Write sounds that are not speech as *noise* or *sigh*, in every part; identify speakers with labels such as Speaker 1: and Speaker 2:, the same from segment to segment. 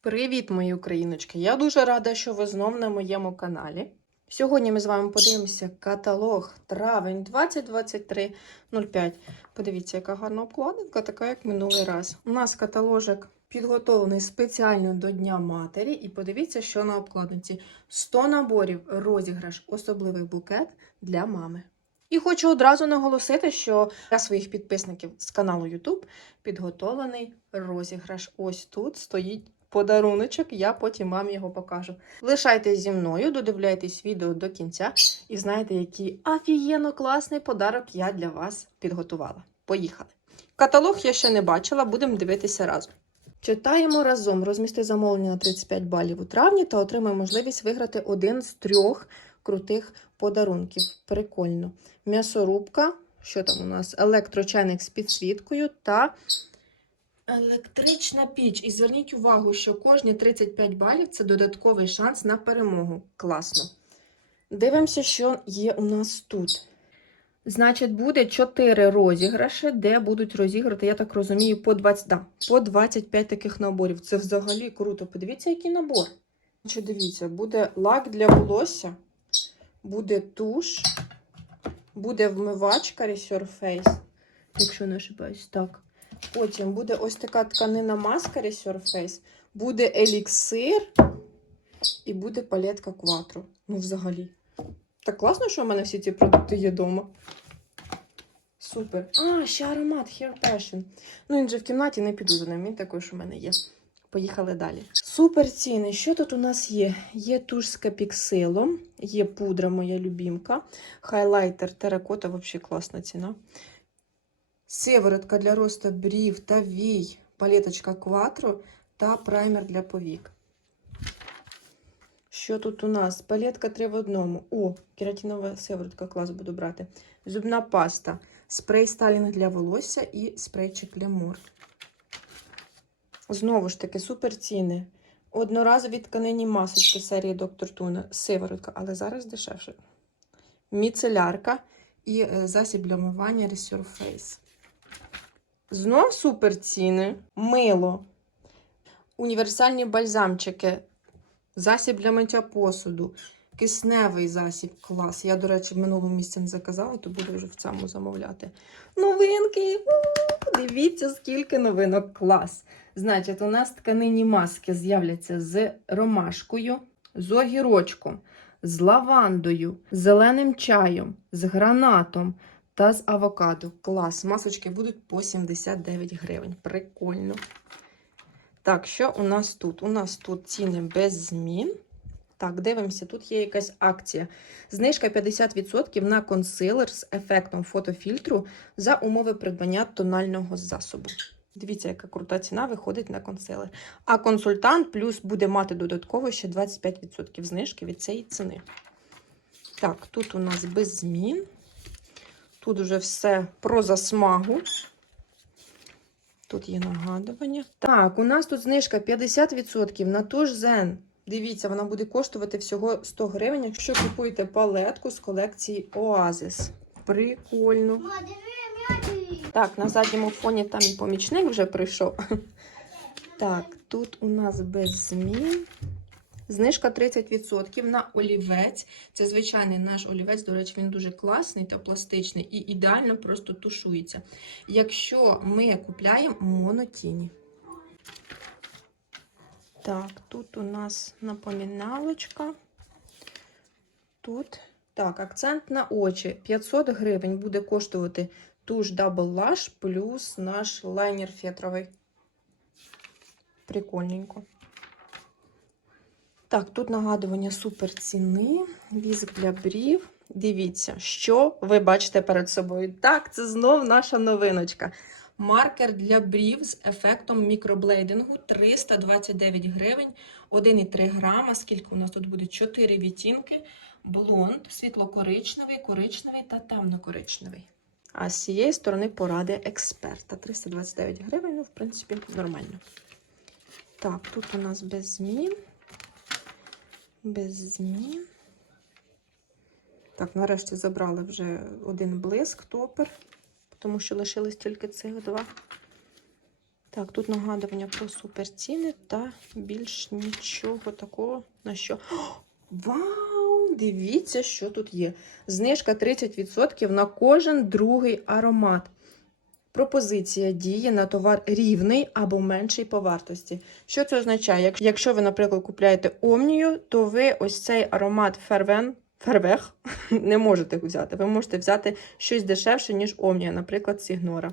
Speaker 1: Привіт, мої україночки! Я дуже рада, що ви знов на моєму каналі. Сьогодні ми з вами подивимося каталог травень 2023 05. Подивіться, яка гарна обкладинка, така як минулий раз. У нас каталожик підготовлений спеціально до Дня Матері. І подивіться, що на обкладинці: 100 наборів розіграш особливий букет для мами. І хочу одразу наголосити, що для своїх підписників з каналу YouTube підготовлений розіграш. Ось тут стоїть подаруночок, я потім вам його покажу. Лишайтесь зі мною, додивляйтесь відео до кінця і знаєте, який офігенно класний подарок я для вас підготувала. Поїхали! Каталог я ще не бачила, будемо дивитися разом. Читаємо разом. Розмісти замовлення на 35 балів у травні та отримай можливість виграти один з трьох крутих подарунків. Прикольно. М'ясорубка, що там у нас? Електрочайник з підсвіткою та електрична піч. І зверніть увагу, що кожні 35 балів це додатковий шанс на перемогу. Класно. Дивимося, що є у нас тут. Значить, буде 4 розіграші, де будуть розіграти, я так розумію, по 20, да, по 25 таких наборів. Це взагалі круто. Подивіться, який набор. Значить, дивіться, буде лак для волосся, буде туш, буде вмивачка Resurface, якщо не ошибаюсь, так. Потім буде ось така тканина маска Resurface, буде еліксир і буде палетка Quattro. Ну, взагалі. Так класно, що в мене всі ці продукти є вдома. Супер. А, ще аромат Hair Passion. Ну, він же в кімнаті не піду за ним, він також у мене є. Поїхали далі. Супер ціни. Що тут у нас є? Є туш з капіксилом, є пудра моя любімка, хайлайтер теракота, взагалі класна ціна. Сиворотка для росту брів та вій, палеточка Quattro та праймер для повік. Що тут у нас? Палетка 3 в одному. О, кератинова сиворотка, клас буду брати. Зубна паста, спрей сталінг для волосся і спрейчик для мур. Знову ж таки, супер ціни. Одноразові тканині масочки серії Доктор Туна, сиворотка, але зараз дешевше. Міцелярка і е, засіб для мивання Resurface. Знов супер ціни. Мило. Універсальні бальзамчики. Засіб для миття посуду. Кисневий засіб. Клас. Я, до речі, місці не заказала, то буду вже в цьому замовляти. Новинки! У, Дивіться, скільки новинок. Клас. Значить, у нас тканині маски з'являться з ромашкою, з огірочком, з лавандою, з зеленим чаєм, з гранатом та з авокадо. Клас. Масочки будуть по 79 гривень. Прикольно. Так, що у нас тут? У нас тут ціни без змін. Так, дивимося, тут є якась акція. Знижка 50% на консилер з ефектом фотофільтру за умови придбання тонального засобу. Дивіться, яка крута ціна виходить на консилер. А консультант плюс буде мати додатково ще 25% знижки від цієї ціни. Так, тут у нас без змін. Тут вже все про засмагу. Тут є нагадування. Так, у нас тут знижка 50% на ту ж Зен. Дивіться, вона буде коштувати всього 100 гривень, якщо купуєте палетку з колекції Оазис. Прикольно. Так, на задньому фоні там і помічник вже прийшов. *laughs* Так, тут у нас без змін. Знижка 30% на олівець. Це звичайний наш олівець, до речі, він дуже класний та пластичний і ідеально просто тушується. Якщо ми купляємо монотіні. Так, тут у нас напоміналочка. Тут. Так, акцент на очі. 500 гривень буде коштувати туш Double Lash плюс наш лайнер фетровий. Прикольненько. Так, тут нагадування супер ціни, візик для брів. Дивіться, що ви бачите перед собою. Так, це знов наша новиночка. Маркер для брів з ефектом мікроблейдингу 329 гривень, 1,3 грама. Скільки у нас тут буде? 4 відтінки. Блонд, світло-коричневий, коричневий та темно-коричневий. А з цієї сторони поради експерта. 329 гривень, ну, в принципі, нормально. Так, тут у нас без змін. Без змін. Так, нарешті забрали вже один блиск, топер, тому що лишились тільки цих два. Так, тут нагадування про суперціни та більш нічого такого на що. О, Вау! Дивіться, що тут є. Знижка 30% на кожен другий аромат. Пропозиція діє на товар рівний або менший по вартості. Що це означає? Якщо ви, наприклад, купляєте Омнію, то ви ось цей аромат Фервен, Фервех *laughs* не можете взяти. Ви можете взяти щось дешевше, ніж Омнія, наприклад, Сігнора.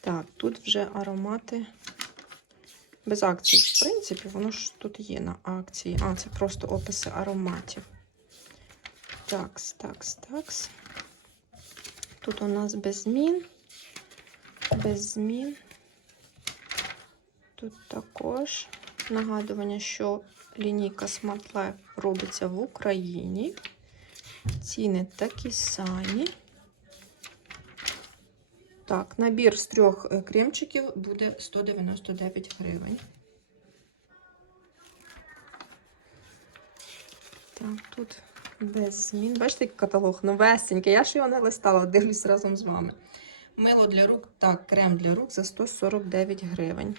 Speaker 1: Так, тут вже аромати без акцій. В принципі, воно ж тут є на акції. А, це просто описи ароматів. Такс, такс, такс. Тут у нас без змін. Без змін. Тут також нагадування, що лінійка Smart Life робиться в Україні. Ціни такі самі. Так, набір з трьох е, кремчиків буде 199 гривень. Так, тут без змін. Бачите, який каталог новесенький. Я ж його не листала, дивлюсь разом з вами. Мило для рук та крем для рук за 149 гривень.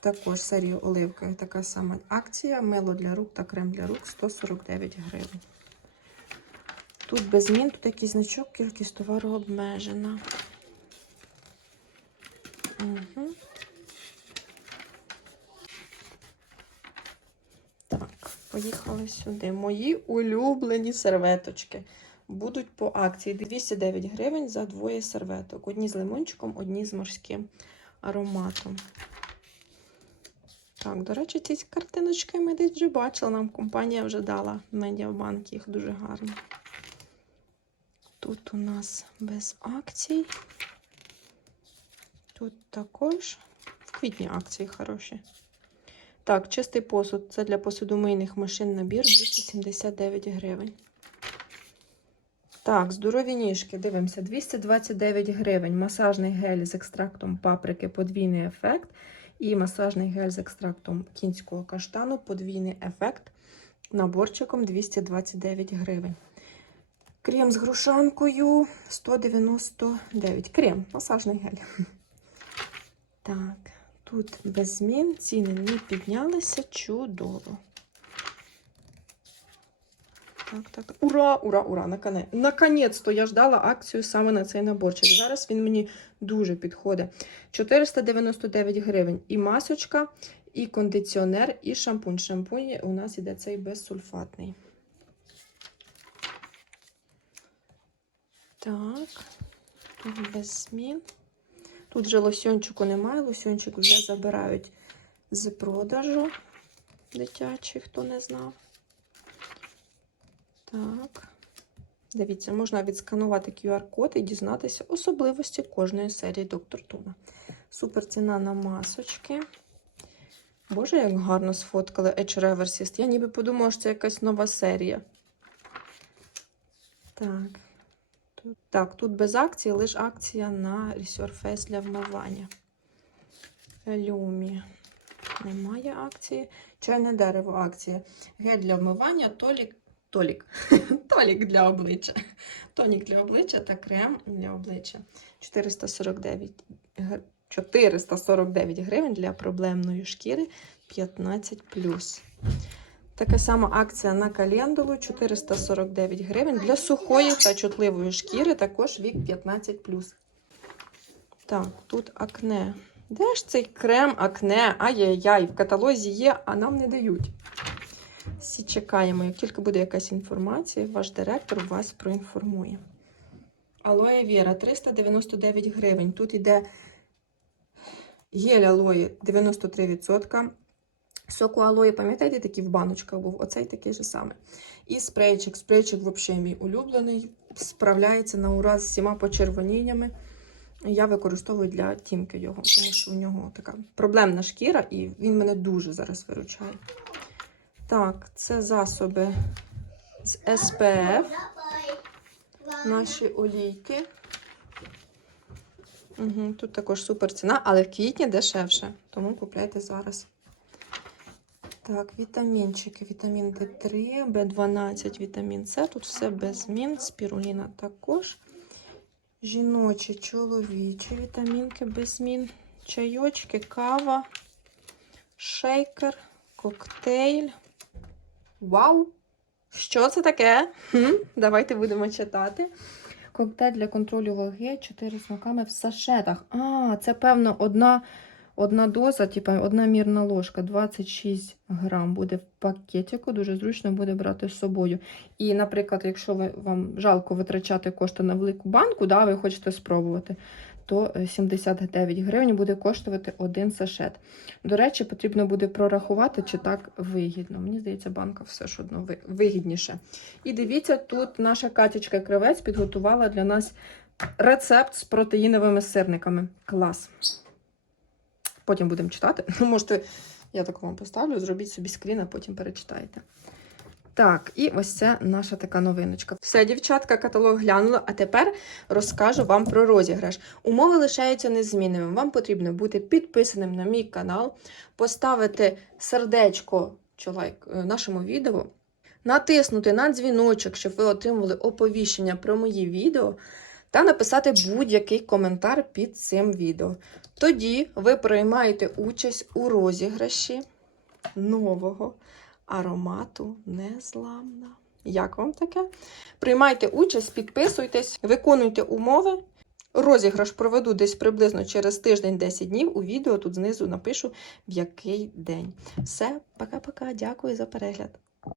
Speaker 1: Також серію оливки така сама акція. Мило для рук та крем для рук 149 гривень. Тут без змін, тут якийсь значок, кількість товару обмежена. Угу. Так, поїхали сюди. Мої улюблені серветочки. Будуть по акції 209 гривень за двоє серветок. Одні з лимончиком, одні з морським ароматом. Так, до речі, ці картиночки ми десь вже бачили. Нам компанія вже дала Медіабанк, їх дуже гарно. Тут у нас без акцій. Тут також в квітні акції хороші. Так, чистий посуд. Це для посудомийних машин набір 279 гривень. Так, здорові ніжки. Дивимося, 229 гривень. Масажний гель з екстрактом паприки, подвійний ефект. І масажний гель з екстрактом кінського каштану, подвійний ефект. Наборчиком 229 гривень. Крем з грушанкою 199. Крем, масажний гель. *laughs* Так, тут без змін. Ціни не піднялися. Чудово. Так, так. Ура, ура, ура! Наконе- Наконець-то я ждала акцію саме на цей наборчик. Зараз він мені дуже підходить. 499 гривень. І масочка, і кондиціонер, і шампунь. Шампунь у нас іде цей безсульфатний. Так, тут без змін. Тут вже лосьончику немає, лосьончик вже забирають з продажу дитячий, хто не знав. Так. Дивіться, можна відсканувати QR-код і дізнатися особливості кожної серії доктор Туна. Супер ціна на масочки. Боже, як гарно сфоткали Edge Reversist. Я ніби подумала, що це якась нова серія. Так. Так, тут без акції, лише акція на Resurface для вмивання. Люмі. Немає акції. Чайне дерево акція. Гель для вмивання, толік. Толік. *laughs* Толік для обличчя. Тонік для обличчя та крем для обличчя. 449, 449 гривень для проблемної шкіри 15. Така сама акція на календулу 449 гривень для сухої та чутливої шкіри, також вік 15. Так, тут акне. Де ж цей крем акне? Ай-яй-яй, в каталозі є, а нам не дають. Всі чекаємо. Як тільки буде якась інформація, ваш директор вас проінформує. Алоє Віра 399 гривень. Тут йде гель алої 93%. Соку алої, пам'ятаєте, такий в баночках був? Оцей такий же самий. І спрейчик. Спрейчик взагалі мій улюблений. Справляється на ура з всіма почервоніннями. Я використовую для тімки його, тому що у нього така проблемна шкіра, і він мене дуже зараз виручає. Так, це засоби з SPF, наші олійки. Угу, тут також супер ціна, але в квітні дешевше, тому купляйте зараз. Так, вітамінчики. Вітамін Д3, Б12, вітамін С. Тут все без змін. Спіруліна також. Жіночі, чоловічі вітамінки без змін. Чайочки, кава, шейкер, коктейль. Вау! Що це таке? Хм, давайте будемо читати. Коктейль для контролю ваги, 4 смаками в сашетах. А, це певно одна, одна доза, типу одна мірна ложка, 26 грам буде в пакетику, дуже зручно буде брати з собою. І, наприклад, якщо ви, вам жалко витрачати кошти на велику банку, да, ви хочете спробувати, то е, 79 гривень буде коштувати один сашет. До речі, потрібно буде прорахувати, чи так вигідно. Мені здається, банка все ж одно вигідніше. І дивіться, тут наша Катічка Кривець підготувала для нас рецепт з протеїновими сирниками. Клас. Потім будемо читати. *laughs* Ну, можете, я так вам поставлю, зробіть собі скрін, а потім перечитайте. Так, і ось це наша така новиночка. Все, дівчатка, каталог глянула, а тепер розкажу вам про розіграш. Умови лишаються незмінними. Вам потрібно бути підписаним на мій канал, поставити сердечко чи лайк е, нашому відео, натиснути на дзвіночок, щоб ви отримували оповіщення про мої відео, та написати будь-який коментар під цим відео. Тоді ви приймаєте участь у розіграші нового аромату незламна. Як вам таке? Приймайте участь, підписуйтесь, виконуйте умови. Розіграш проведу десь приблизно через тиждень-10 днів. У відео тут знизу напишу, в який день. Все, пока-пока. Дякую за перегляд.